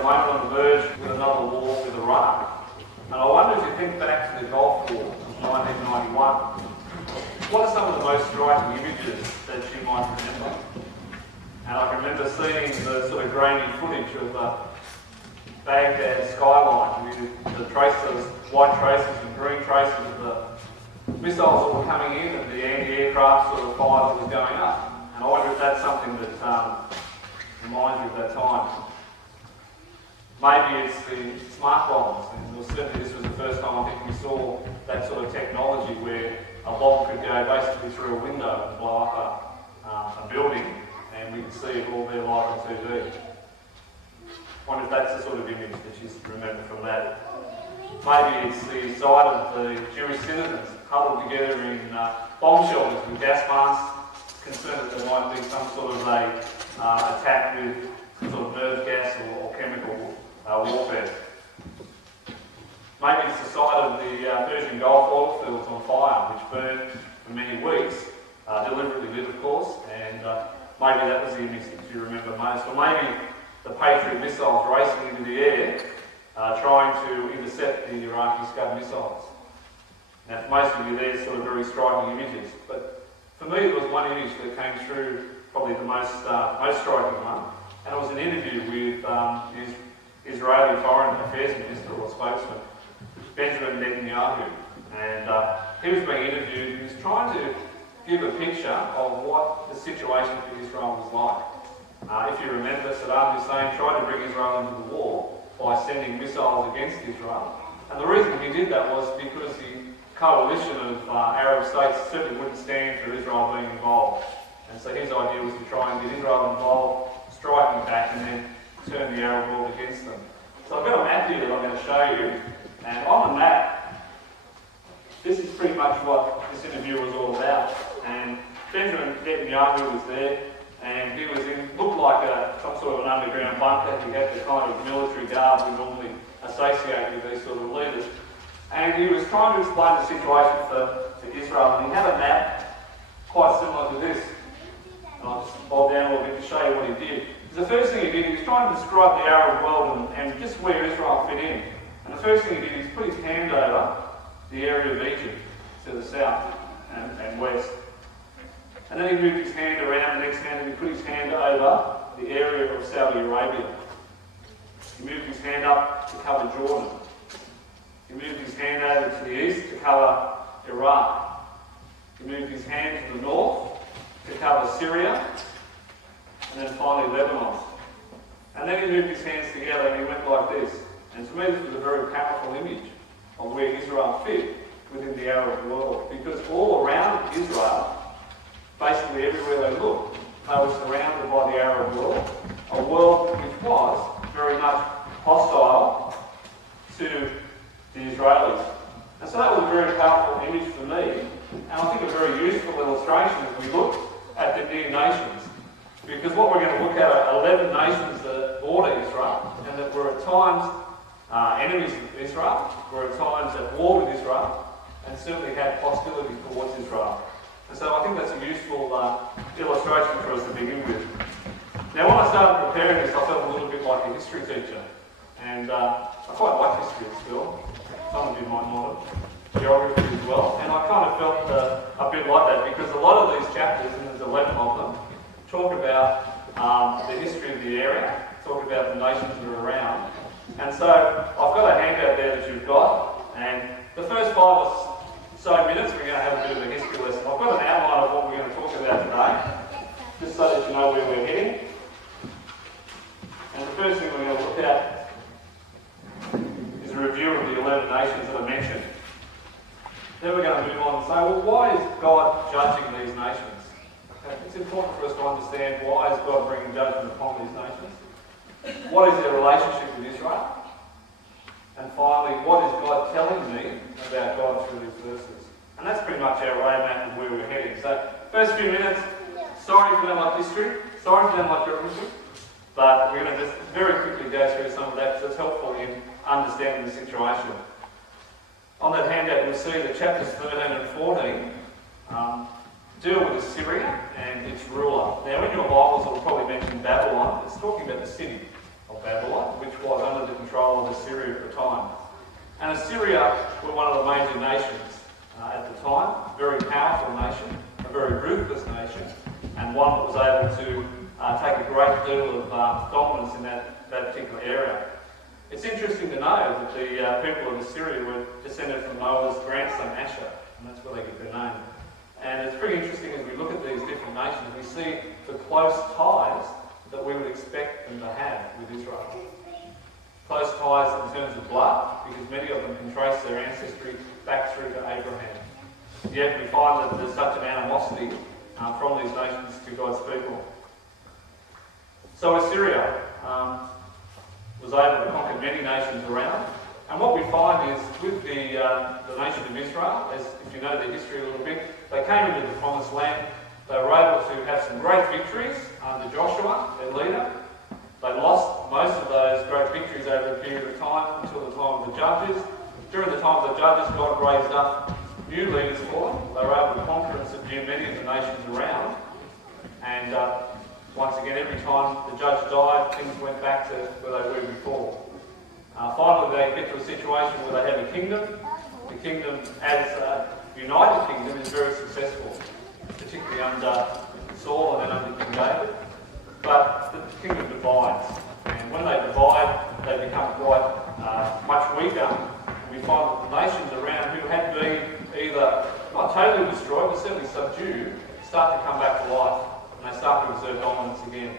the moment on the verge with another war with Iraq. And I wonder if you think back to the Gulf War of 1991, what are some of the most striking images that you might remember? And I can remember seeing the sort of grainy footage of the Baghdad skyline with the traces, white traces and green traces of the missiles that were coming in and the anti-aircraft sort of fire that was going up. And I wonder if that's something that reminds you of that time. Maybe it's the smart bombs, and certainly this was the first time I think we saw that sort of technology where a bomb could go basically through a window and blow up a building, and we could see it all there live on TV. I wonder if that's the sort of image that you remember from that. Maybe it's the sight of the Jewish citizens huddled together in bomb shelters with gas masks, concerned that there might be some sort of a attack with some sort of nerve gas or chemical warfare. Maybe it's the sight of the Persian Gulf oil fields on fire, which burned for many weeks, deliberately lit of course, and maybe that was the image that you remember most. Or maybe the Patriot missiles racing into the air, trying to intercept the Iraqi Scud missiles. Now, for most of you, they're sort of very striking images, but for me, there was one image that came through, probably the most striking one, and it was an interview with his Israeli Foreign Affairs Minister or spokesman, Benjamin Netanyahu, and he was being interviewed. He was trying to give a picture of what the situation for Israel was like. If you remember, Saddam Hussein tried to bring Israel into the war by sending missiles against Israel, and the reason he did that was because the coalition of Arab states certainly wouldn't stand for Israel being involved, and so his idea was to try and get Israel involved, striking back, and then turn the Arab world against them. So I've got a map here that I'm going to show you, and on the map, this is pretty much what this interview was all about. And Benjamin Netanyahu was there, and he was in, looked like some sort of an underground bunker. He had the kind of military garb we normally associate with these sort of leaders. And he was trying to explain the situation to Israel, and he had a map quite similar to this. And I'll just bob down a little bit to show you what he did. The first thing he did, he was trying to describe the Arab world and just where Israel fit in. And the first thing he did is put his hand over the area of Egypt to the south and west. And then he moved his hand around the next hand and he put his hand over the area of Saudi Arabia. He moved his hand up to cover Jordan. He moved his hand over to the east to cover Iraq. He moved his hand to the north to cover Syria. And then finally Lebanon. And then he moved his hands together and he went like this. And to me this was a very powerful image of where Israel fit within the Arab world. Because all around Israel, basically everywhere they looked, they were surrounded by the Arab world. A world which was very much hostile to the Israelis. And so that was a very powerful image for me. And I think a very useful illustration as we look at the new nations. Because what we're going to look at are 11 nations that border Israel and that were at times enemies of Israel, were at times at war with Israel, and certainly had hostility towards Israel. And so I think that's a useful illustration for us to begin with. Now when I started preparing this, I felt a little bit like a history teacher. And I quite like history at school. Some of you might not have. Geography as well. And I kind of felt a bit like that because a lot of these chapters, and there's 11 of them, talk about the history of the area, talk about the nations that are around. And so I've got a handout there that you've got, and the first 5 or so minutes we're going to have a bit of a history lesson. I've got an outline of what we're going to talk about today, just so that you know where we're heading. And the first thing we're going to look at is a review of the 11 nations that I mentioned. Then we're going to move on and say, well, why is God judging these nations? It's important for us to understand why is God bringing judgment upon these nations. What is their relationship with Israel? And finally, what is God telling me about God through these verses? And that's pretty much our roadmap of where we're heading. So, first few minutes, sorry if you don't like history, sorry if you don't like geography, but we're going to just very quickly go through some of that because it's helpful in understanding the situation. On that handout, you'll see that chapters 13 and 14 deal with Assyria and its ruler. Now, in your Bibles, it will probably mention Babylon. It's talking about the city of Babylon, which was under the control of Assyria at the time. And Assyria were one of the major nations at the time, a very powerful nation, a very ruthless nation, and one that was able to take a great deal of dominance in that particular area. It's interesting to know that the people of Assyria were descended from Noah's grandson Asher, and that's where they get their name. And it's pretty interesting as we look at these different nations, we see the close ties that we would expect them to have with Israel. Close ties in terms of blood, because many of them can trace their ancestry back through to Abraham. Yet we find that there's such an animosity from these nations to God's people. So Assyria was able to conquer many nations around. And what we find is with the nation of Israel, as if you know their history a little bit, they came into the promised land. They were able to have some great victories under Joshua, their leader. They lost most of those great victories over a period of time until the time of the judges. During the time of the judges, God raised up new leaders for them. They were able to conquer and subdue many of the nations around. And once again, every time the judge died, things went back to where they were before. Finally, they get to a situation where they have a kingdom. The kingdom, as a united kingdom, is very successful, particularly under Saul and then under King David. But the kingdom divides, and when they divide, they become quite much weaker. We find that the nations around who had been either not totally destroyed, but certainly subdued, start to come back to life, and they start to exert dominance again.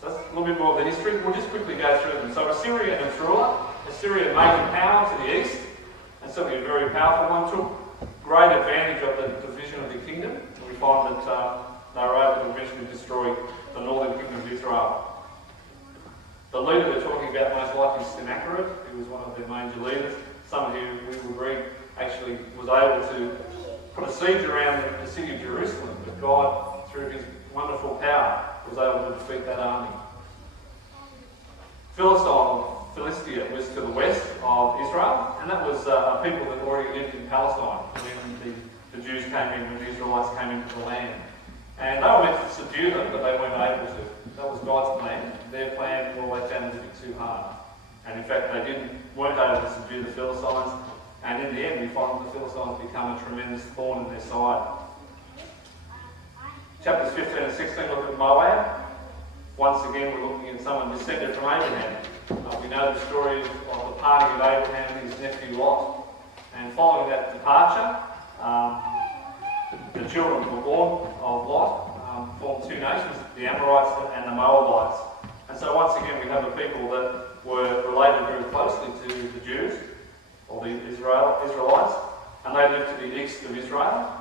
So that's a little bit more of the history. We'll just quickly go through them. So Assyria and its ruler. Assyria, a major power to the east, and certainly a very powerful one, took great advantage of the division of the kingdom. And we find that they were able to eventually destroy the northern kingdom of Israel. The leader they're talking about most likely is Sennacherib, who was one of their major leaders. Someone who we would read actually was able to put a siege around the city of Jerusalem, but God, through his wonderful power, was able to defeat that army. Philistia was to the west of Israel, and that was a people that already lived in Palestine when the Jews came in, when the Israelites came into the land. And they were meant to subdue them, but they weren't able to. That was God's plan. Their plan always found it a bit too hard. And in fact, they weren't able to subdue the Philistines. And in the end, we find that the Philistines become a tremendous thorn in their side. Chapters 15 and 16 look at Moab. Once again, we're looking at someone descended from Abraham. We know the story of the parting of Abraham and his nephew Lot. And following that departure, the children who were born of Lot formed two nations, the Amorites and the Moabites. And so once again, we have a people that were related very closely to the Jews, or the Israelites, and they lived to the east of Israel.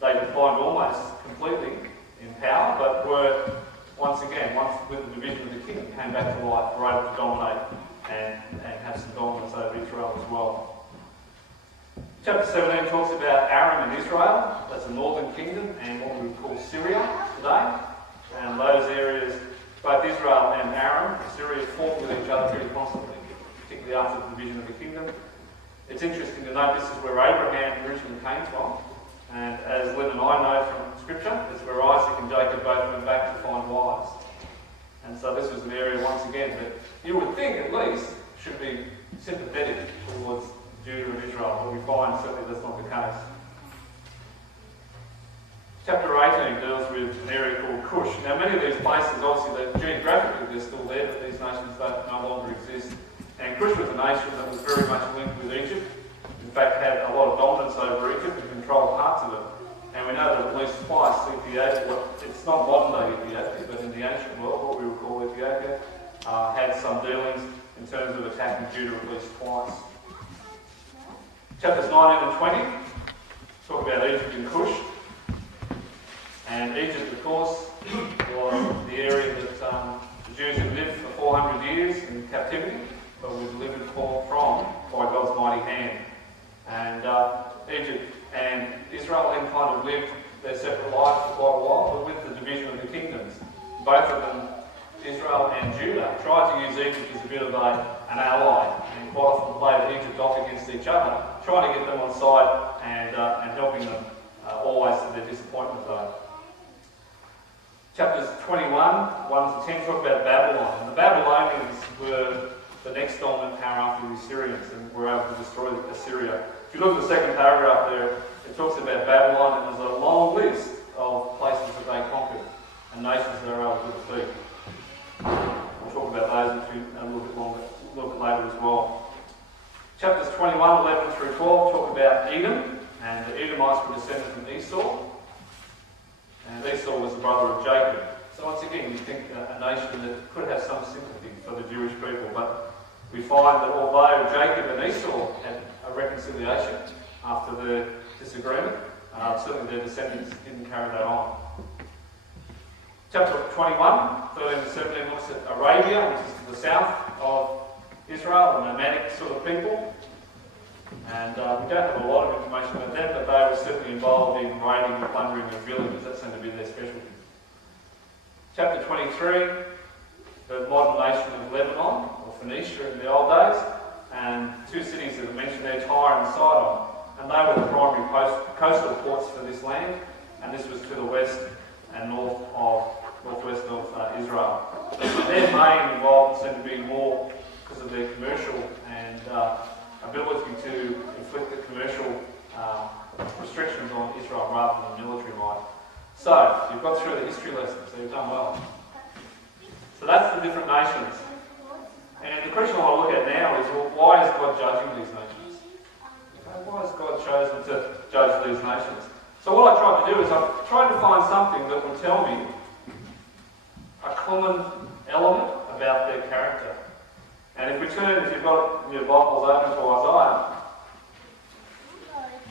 They declined almost completely in power, but were, once with the division of the kingdom, came back to life, were able to dominate and have some dominance over Israel as well. Chapter 17 talks about Aram and Israel. That's the northern kingdom and what we would call Syria today. And those areas, both Israel and Aram, Syria, fought with each other very constantly, particularly after the division of the kingdom. It's interesting to note this is where Abraham originally came from. And as Lynn and I know from Scripture, it's where Isaac and Jacob both went back to find wives. And so this was an area, once again, that you would think at least should be sympathetic towards Judah and Israel, but we find certainly that's not the case. Chapter 18 deals with an area called Cush. Now many of these places, obviously, geographically they're still there, but these nations no longer exist. And Cush was a nation that was very much linked with Egypt. In fact, had a lot of dominance over Egypt and controlled parts of it. And we know that at least twice Ethiopia, it's not modern-day Ethiopia, but in the ancient world, what we would call Ethiopia, had some dealings in terms of attacking Judah at least twice. Chapters 19 and 20 talk about Egypt and Cush. And Egypt, of course, was the area that the Jews had lived for 400 years in captivity, but were delivered from by God's mighty hand. And Egypt and Israel then kind of lived their separate lives for quite a while, but with the division of the kingdoms. Both of them, Israel and Judah, tried to use Egypt as a bit of an ally, and quite often played Egypt off against each other, trying to get them on side and helping them always to their disappointment though. Chapters 21, 1 to 10 talk about Babylon. And the Babylonians were the next dominant power after the Assyrians and were able to destroy Assyria. If you look at the second paragraph there, it talks about Babylon, and there's a long list of places that they conquered and nations that they were able to defeat. We'll talk about those a little bit later as well. Chapters 21, 11 through 12 talk about Edom, and the Edomites were descended from Esau. And Esau was the brother of Jacob. So once again, you think a nation that could have some sympathy for the Jewish people, but we find that although Jacob and Esau had a reconciliation after the disagreement, certainly their descendants didn't carry that on. Chapter 21, 13 to 17 looks at Arabia, which is to the south of Israel, a nomadic sort of people. And we don't have a lot of information about them, but they were certainly involved in raiding and plundering of villages. That seemed to be their specialty. Chapter 23, the modern nation of Lebanon, or Phoenicia in the old days, and two cities that are mentioned there, Tyre and Sidon. And they were the primary coastal ports for this land, and this was to the west and northwest of Israel. Their main involvement seemed to be more because of their commercial and ability to inflict the commercial restrictions on Israel rather than military might. So, you've got through the history lessons, so you've done well. So that's the different nations. And the question I want to look at now is, well, why is God judging these nations? Okay, why has God chosen to judge these nations? So what I tried to do is I tried to find something that would tell me a common element about their character. And if you've got your Bibles open to Isaiah,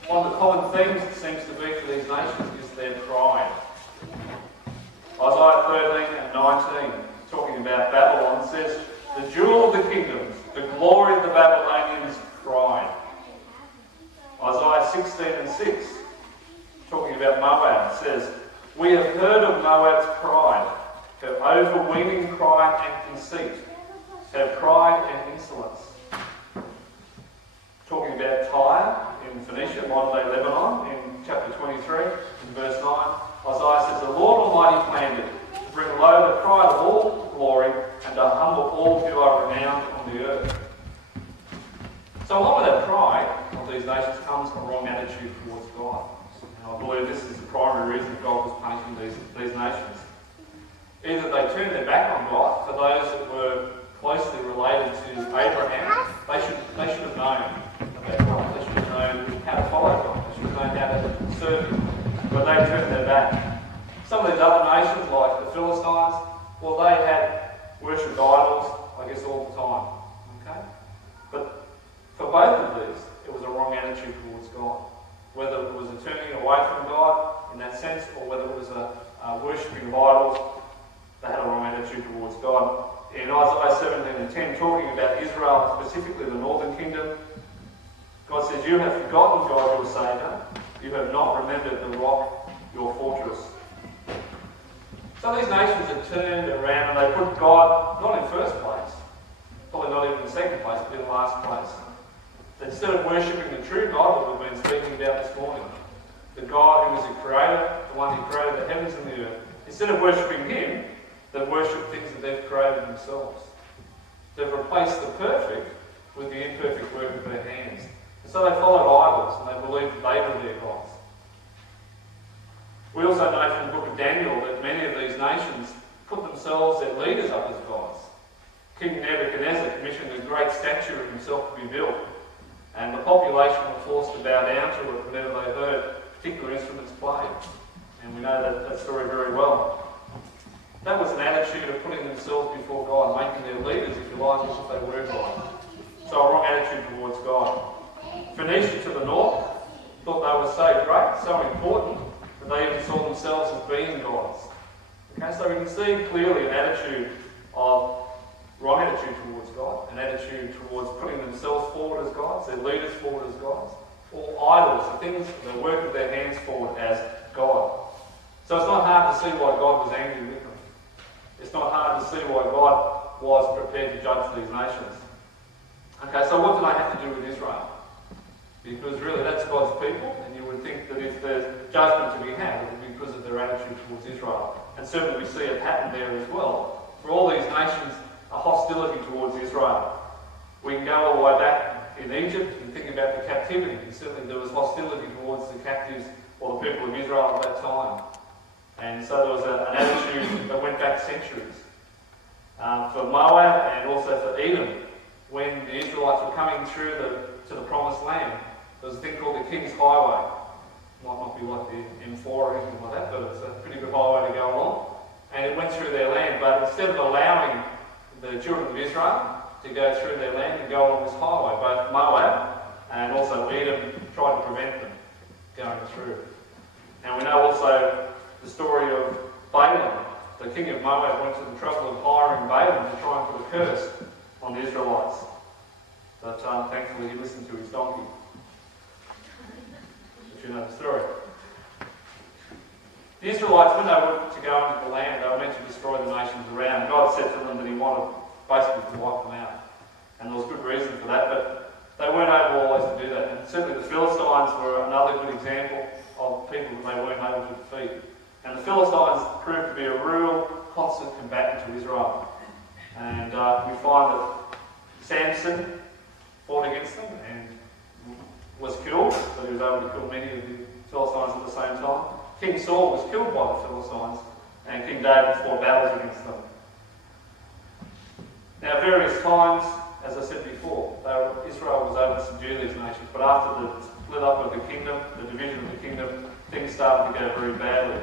one of the common themes that seems to be for these nations is their pride. Isaiah 13 and 19, talking about Babylon, says, "The jewel of the kingdoms, the glory of the Babylonians' pride." Isaiah 16 and 6, talking about Moab, says, "We have heard of Moab's pride, her overweening pride and conceit, her pride and insolence." Talking about Tyre in Phoenicia, modern-day Lebanon, in chapter 23, in verse 9, Isaiah says, "The Lord Almighty planned it, to bring low the pride of all glory, and to humble all who are renowned on the earth." So along with that pride of these nations comes a wrong attitude towards God. And I believe this is the primary reason God was punishing these nations. Either they turned their back on God, for those that were closely related to Abraham, they should have known about God. They should have known how to follow God. They should have known how to serve Him. But they turned their back. Some of these other nations, like the Philistines, well, they had worshipped idols, I guess, all the time. Okay? But for both of these, it was a wrong attitude towards God. Whether it was a turning away from God in that sense, or whether it was a worshipping of idols, they had a wrong attitude towards God. In Isaiah 17 and 10, talking about Israel, specifically the northern kingdom, God says, "You have forgotten God, your Saviour. You have not remembered the rock, your fortress." So these nations have turned around and they put God not in first place, probably not even in second place, but in last place. Instead of worshipping the true God that we've been speaking about this morning, the God who is the creator, the one who created the heavens and the earth, instead of worshipping Him, they've worshipped things that they've created themselves. They've replaced the perfect with the imperfect work of their hands. And so they followed idols and they believed that they were their gods. We also know from the book of Daniel that many of these nations put themselves, their leaders, up as gods. King Nebuchadnezzar commissioned a great statue of himself to be built, and the population were forced to bow down to it whenever they heard particular instruments played. And we know that story very well. That was an attitude of putting themselves before God, making their leaders, if you like, as if they were God. So a wrong attitude towards God. Phoenicia to the north thought they were so great, so important, that they even saw themselves as being gods. Okay, so we can see clearly an attitude of wrong attitude towards God, an attitude towards putting themselves forward as gods, their leaders forward as gods, or idols, the things, the work of their hands forward as God. So it's not hard to see why God was angry with them. It's not hard to see why God was prepared to judge these nations. Okay, so what do they have to do with Israel? Because really that's God's people, and you would think that if there's judgment to be had, it would be because of their their attitude towards Israel. And certainly we see a pattern there as well. For all these nations, a hostility towards Israel. We can go all the way back in Egypt and think about the captivity. And certainly there was hostility towards the captives or the people of Israel at that time. And so there was an attitude that went back centuries. For Moab and also for Edom, when the Israelites were coming through to the Promised Land, there was a thing called the King's Highway. Might not be like the M4 or anything like that, but it's a pretty good highway to go along. And it went through their land, but instead of allowing the children of Israel to go through their land and go along this highway, both Moab and also Edom tried to prevent them going through. And we know also the story of Balaam. The king of Moab went to the trouble of hiring Balaam to try and put a curse on the Israelites. But thankfully he listened to his donkey. But you know the story. The Israelites, when they were to go into the land, they were meant to destroy the nations around. God said to them that he wanted basically to wipe them out. And there was good reason for that, but they weren't able always to do that. And certainly the Philistines were another good example of people that they weren't able to defeat. And the Philistines proved to be a real constant combatant to Israel. And we find that Samson fought against them and was killed, but he was able to kill many of the Philistines at the same time. King Saul was killed by the Philistines, and King David fought battles against them. Now, various times, as I said before, Israel was able to subdue these nations, but after the split up of the kingdom, the division of the kingdom, things started to go very badly.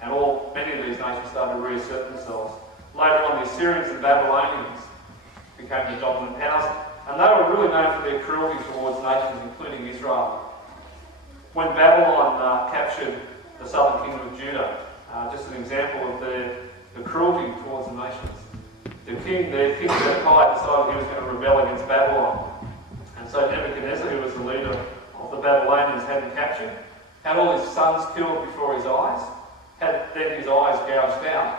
And many of these nations started to reassert themselves. Later on, the Assyrians and Babylonians became the dominant powers, and they were really known for their cruelty towards nations, including Israel. When Babylon captured the southern kingdom of Judah, just an example of the cruelty towards the nations. Their king Zedekiah decided he was going to rebel against Babylon. And so Nebuchadnezzar, who was the leader of the Babylonians, had him captured, had all his sons killed before his eyes, had then his eyes gouged out,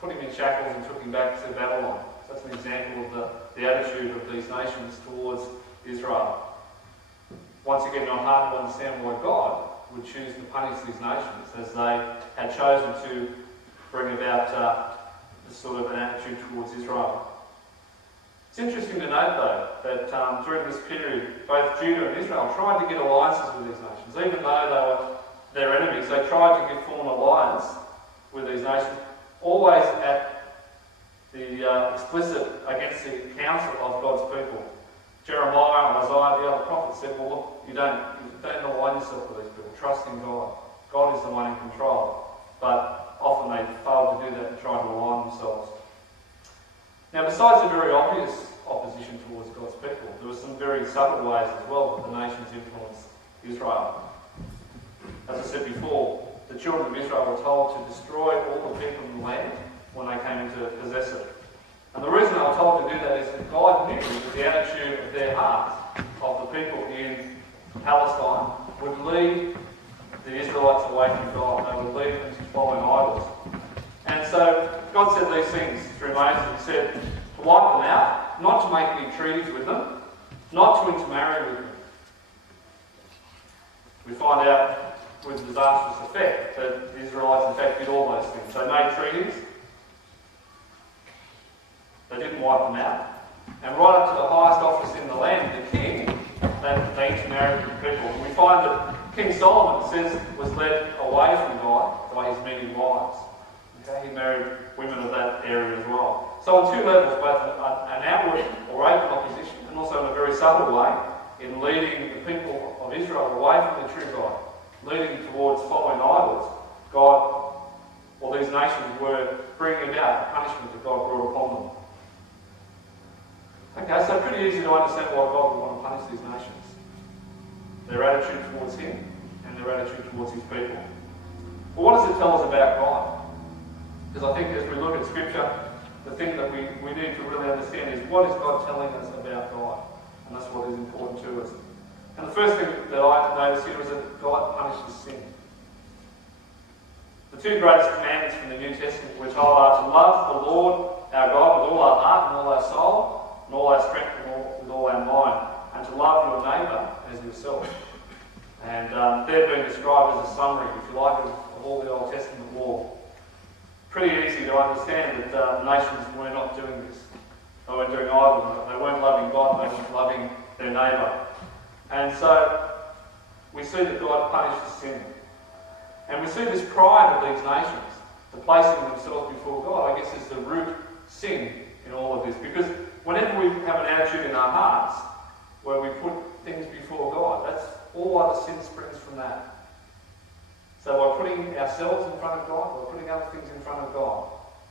put him in shackles and took him back to Babylon. So that's an example of the attitude of these nations towards Israel. Once again, not hard to understand why God would choose to punish these nations, as they had chosen to bring about this sort of an attitude towards Israel. It's interesting to note, though, that during this period, both Judah and Israel tried to get alliances with these nations. Even though they were their enemies, they tried to form an alliance with these nations, always at the explicit against the counsel of God's people. Jeremiah and Isaiah, the other prophets, said, well, look, you don't align yourself with these people. Trust in God. God is the one in control. But often they failed to do that and tried to align themselves. Now, besides the very obvious opposition towards God's people, there were some very subtle ways as well that the nations influenced Israel. As I said before, the children of Israel were told to destroy all the people in the land when they came in to possess it. And the reason they were told to do that is that God knew that the attitude of their hearts, of the people in Palestine, would lead the Israelites away from God. They would lead them to following idols. And so God said these things through Moses. He said to wipe them out, not to make any treaties with them, not to intermarry with them. We find out with disastrous effect that the Israelites in fact did all those things. They made treaties. They didn't wipe them out. And right up to the highest office in the land, the king, they intermarried with people. And we find that King Solomon, it says, was led away from God by his many wives. Okay? He married women of that area as well. So on two levels, both an outward or open opposition and also in a very subtle way, in leading the people of Israel away from the true God, leading towards following idols, God, or these nations were bringing about the punishment that God brought upon them. Okay, so pretty easy to understand why God would want to punish these nations. Their attitude towards him and their attitude towards his people. But what does it tell us about God? Because I think as we look at Scripture, the thing that we need to really understand is what is God telling us about God? And that's what is important to us. And the first thing that I notice here is that God punishes sin. The two greatest commandments from the New Testament we're told are to love the Lord our God with all our heart and all our soul, and all our strength and with all our mind, and to love your neighbour as yourself. And they've been described as a summary, if you like, of of all the Old Testament law. Pretty easy to understand that the nations were not doing this. They weren't doing either. They weren't loving God, they weren't loving their neighbour. And so we see that God punishes sin. And we see this pride of these nations, the placing themselves before God, I guess is the root sin in all of this. Because whenever we have an attitude in our hearts where we put things before God, that's all other sin springs from that. So by putting ourselves in front of God, by putting other things in front of God,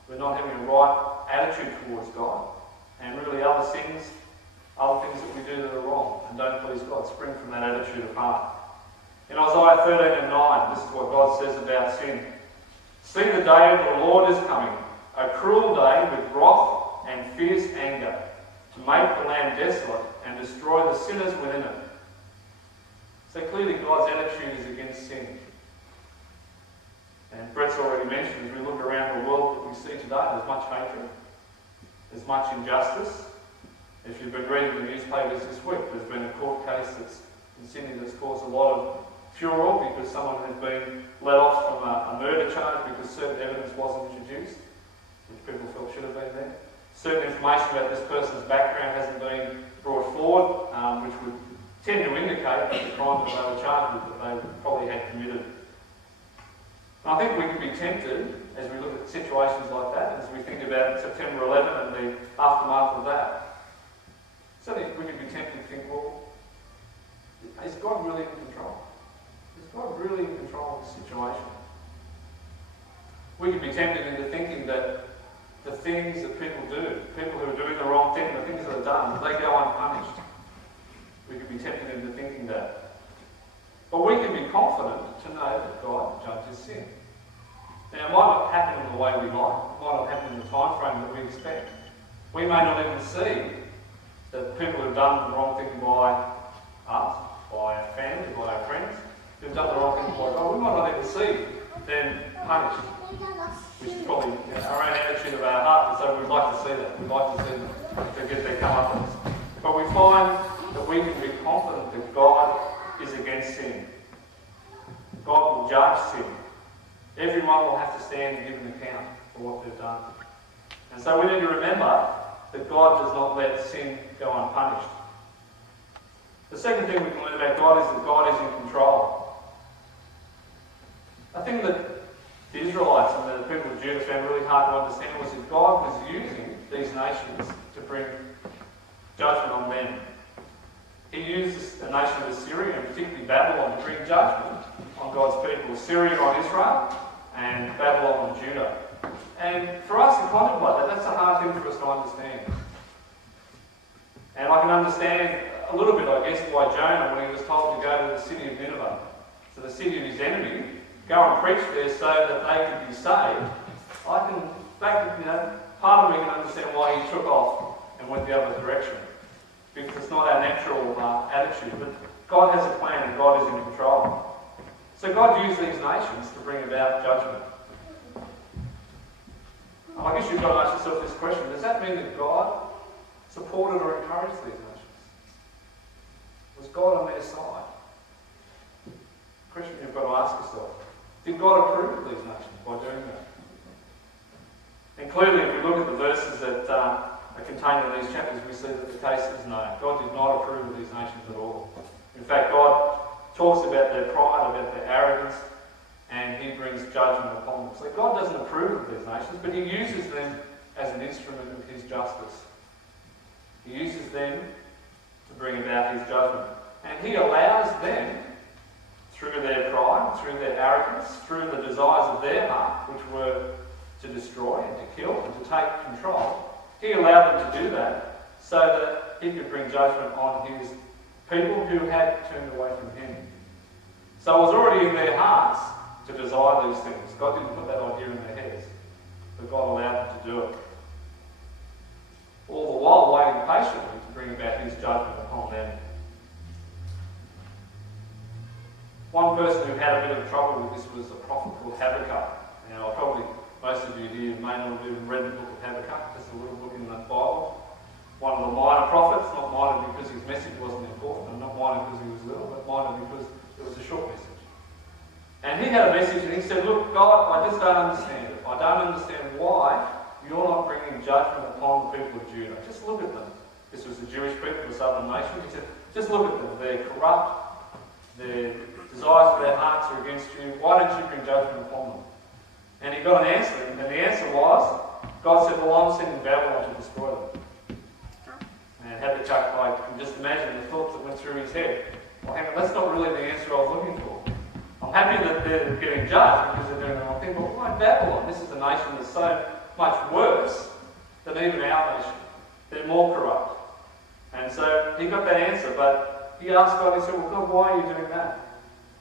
we're not having a right attitude towards God. And really other things that we do that are wrong and don't please God spring from that attitude of heart. In Isaiah 13 and 9, this is what God says about sin. See, the day of the Lord is coming, a cruel day with wrath and fierce anger, to make the land desolate and destroy the sinners within it. So clearly God's attitude is against sin. And Brett's already mentioned, as we look around the world that we see today, there's much hatred, there's much injustice. If you've been reading the newspapers this week, there's been a court case that's in Sydney that's caused a lot of furor because someone has been let off from a murder charge because certain evidence wasn't introduced, which people felt should have been there. Certain information about this person's background hasn't been brought forward, which would tend to indicate that the crime that they were charged with that they probably had committed. And I think we can be tempted, as we look at situations like that, as we think about September 11 and the aftermath of that, certainly we can be tempted to think, well, is God really in control? Is God really in control of the situation? We can be tempted into thinking that the things that people do, people who are doing the wrong thing, the things that are done, they go unpunished. We can be tempted into thinking that. But we can be confident to know that God judges sin. Now, it might not happen in the way we like. It might not happen in the time frame that we expect. We may not even see that people who've done the wrong thing by us, by our family, by our friends, who've done the wrong thing by God, we might not even see them punished. Which is probably our own attitude of our heart, and so we'd like to see that. We'd like to see them to get their comeuppance. But we find that we can be confident that God is against sin. God will judge sin. Everyone will have to stand and give an account for what they've done. And so we need to remember that God does not let sin go unpunished. The second thing we can learn about God is that God is in control. I think that the Israelites and the people of Judah found really hard to understand was that God was using these nations to bring judgment on them. He used the nation of Assyria, and particularly Babylon, to bring judgment on God's people. Assyria on Israel and Babylon on Judah. And for us to contemplate that, that's a hard thing for us to understand. And I can understand a little bit, I guess, why Jonah, when he was told to go to the city of Nineveh, to the city of his enemy, go and preach there so that they could be saved. Part of me can understand why he took off and went the other direction. Because it's not our natural attitude. But God has a plan and God is in control. So God used these nations to bring about judgment. I guess you've got to ask yourself this question. Does that mean that God supported or encouraged these nations? Was God on their side? Question you've got to ask yourself. Did God approve of these nations by doing that? And clearly, if we look at the verses that are contained in these chapters, we see that the case is no. God did not approve of these nations at all. In fact, God talks about their pride, about their arrogance, and he brings judgment upon them. So God doesn't approve of these nations, but he uses them as an instrument of his justice. He uses them to bring about his judgment. And he allows them, through their pride, through their arrogance, through the desires of their heart, which were to destroy and to kill and to take control, he allowed them to do that so that he could bring judgment on his people who had turned away from him. So it was already in their hearts to desire these things. God didn't put that idea in their heads, but God allowed them to do it. All the while waiting patiently to bring about his judgment upon them. One person who had a bit of trouble with this was a prophet called Habakkuk. Now, probably most of you here may not have even read the book of Habakkuk, just a little book in the Bible. One of the minor prophets, not minor because his message wasn't important, and not minor because he was little, but minor because it was a short message. And he had a message and he said, look, just don't understand it. I don't understand why you're not bringing judgment upon the people of Judah. Just look at them. This was the Jewish people, the southern nation. He said, just look at them. They're corrupt. Their desires of their hearts are against you. Why don't you bring judgment upon them? And he got an answer. And the answer was, God said, well, I'm sending Babylon to destroy them. And Habakkuk, I can just imagine the thoughts that went through his head. Well, hang on, that's not really the answer I was looking for. I'm happy that they're getting judged because they're doing the wrong thing, but why Babylon? This is a nation that's so much worse than even our nation. They're more corrupt. And so he got that answer, but he asked God, he said, well, God, why are you doing that?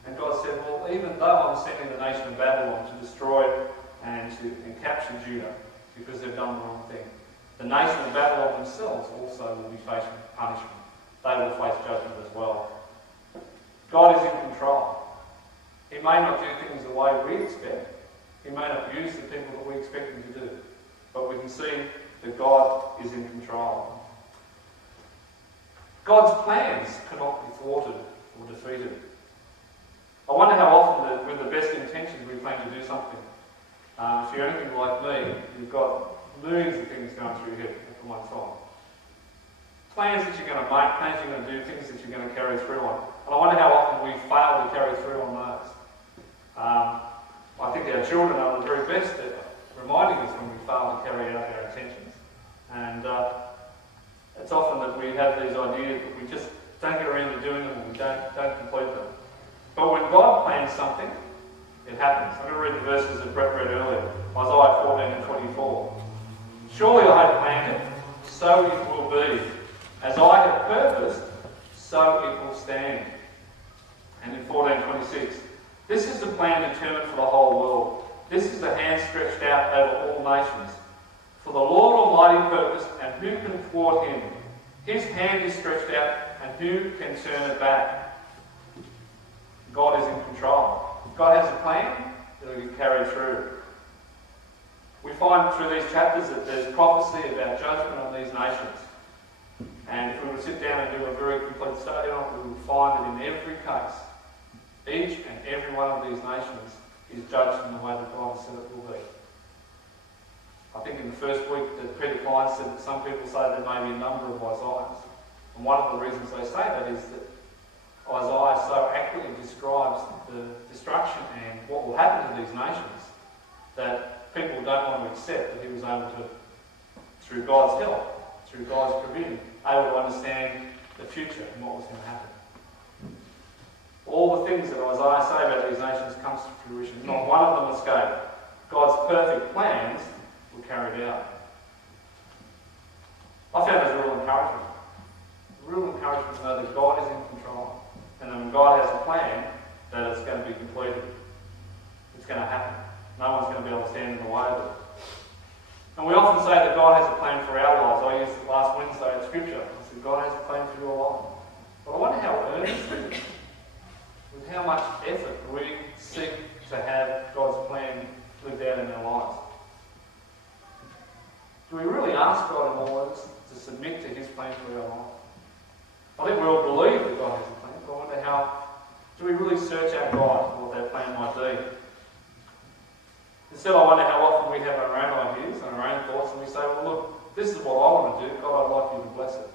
And God said, well, even though I'm sending the nation of Babylon to destroy and capture Judah because they've done the wrong thing, the nation of Babylon themselves also will be facing punishment. They will face judgment as well. God is in control. He may not do things the way we expect. He may not use the people that we expect him to do. But we can see that God is in control. God's plans cannot be thwarted or defeated. I wonder how often, with the best intentions, we plan to do something. If you're anything like me, you've got millions of things going through your head at one time. Plans that you're going to make, plans you're going to do, things that you're going to carry through on. And I wonder how often we fail to carry through on those. I think our children are the very best at reminding us when we fail to carry out our intentions. And it's often that we have these ideas but we just don't get around to doing them and we don't complete them. But when God plans something, it happens. I'm going to read the verses that Brett read earlier. Isaiah 14 and 24. Surely I have planned it, so it will be. As I have purposed, so it will stand. And in 14:26, this is the plan determined for the whole world. This is the hand stretched out over all nations. For the Lord Almighty purposed, and who can thwart him? His hand is stretched out, and who can turn it back? God is in control. God has a plan that will be carried through. We find through these chapters that there's prophecy about judgment on these nations. And if we were to sit down and do a very complete study on it, we would find that in every case, each and every one of these nations is judged in the way that God has said it will be. I think in the first week that Peter Klein said that some people say there may be a number of Isaiahs. And one of the reasons they say that is that Isaiah so accurately describes the destruction and what will happen to these nations that people don't want to accept that he was able to, through God's help, through God's provision, able to understand the future and what was going to happen. All the things that Isaiah say about these nations comes to fruition. Not one of them escaped. God's perfect plans were carried out. I found it a real encouragement. A real encouragement to know that God is in control. And that when God has a plan, that it's going to be completed. It's going to happen. No one's going to be able to stand in the way of it. And we often say that God has a plan for our lives. I used it last Wednesday at Scripture. I said, God has a plan for your life. But I wonder how earnestly, with how much effort we seek to have God's plan lived out in our lives. Do we really ask God in all this to submit to his plan for our life? I think we all believe that God has a plan, but I wonder how, do we really search out God for what that plan might be? Instead, I wonder how often we have our own ideas and our own thoughts and we say, well look, this is what I want to do, God, I'd like you to bless it.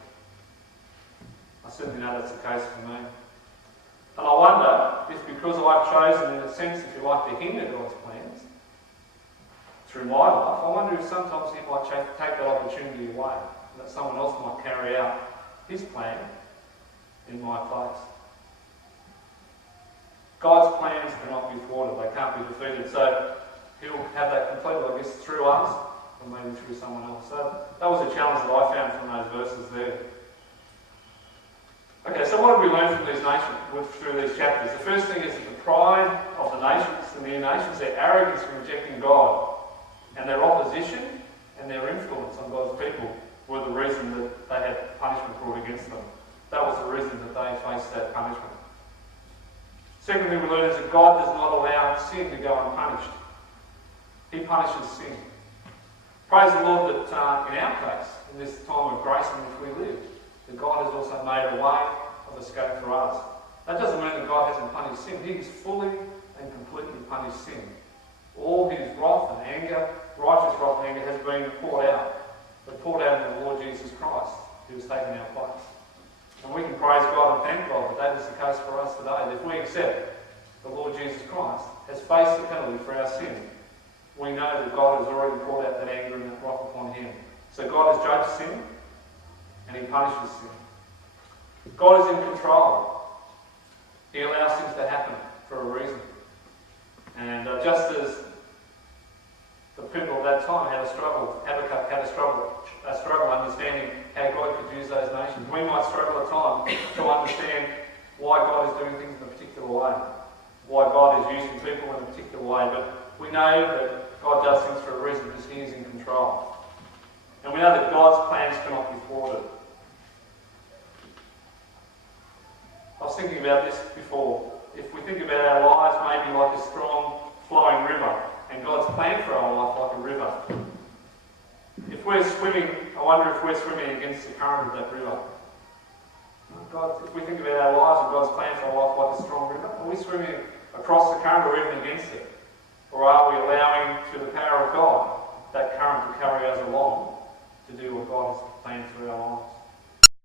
I certainly know that's the case for me. And I wonder if because I've chosen, in a sense, if you like, to hinder God's plans through my life, I wonder if sometimes he might take that opportunity away, and that someone else might carry out his plan in my place. God's plans cannot be thwarted, they can't be defeated. So he'll have that completed, I guess, through us, or maybe through someone else. So that was a challenge that I found from those verses there. Okay, so what have we learned from these nations through these chapters? The first thing is that the pride of the nations, the near nations, their arrogance in rejecting God, and their opposition and their influence on God's people were the reason that they had punishment brought against them. That was the reason that they faced that punishment. Second thing we learn is that God does not allow sin to go unpunished. He punishes sin. Praise the Lord that in our case, in this time of grace in which we live, that God has also made a way of escape for us. That doesn't mean that God hasn't punished sin. He has fully and completely punished sin All his wrath and anger, righteous wrath and anger, has been poured out. But poured out in the Lord Jesus Christ, who has taken our place. And we can praise God and thank God that that is the case for us today. That if we accept the Lord Jesus Christ has faced the penalty for our sin, we know that God has already poured out that anger and that wrath upon him. So God has judged sin, and he punishes sin. God is in control. He allows things to happen for a reason. And just as the people of that time had a struggle, Habakkuk had a struggle understanding how God could use those nations, we might struggle at times to understand why God is doing things in a particular way, why God is using people in a particular way, but we know that God does things for a reason because he is in control. And we know that God's plans cannot be thwarted. I was thinking about this before. If we think about our lives maybe like a strong flowing river, and God's plan for our life like a river. If we're swimming, I wonder if we're swimming against the current of that river. God, if we think about our lives and God's plan for our life like a strong river, are we swimming across the current or even against it? Or are we allowing, through the power of God,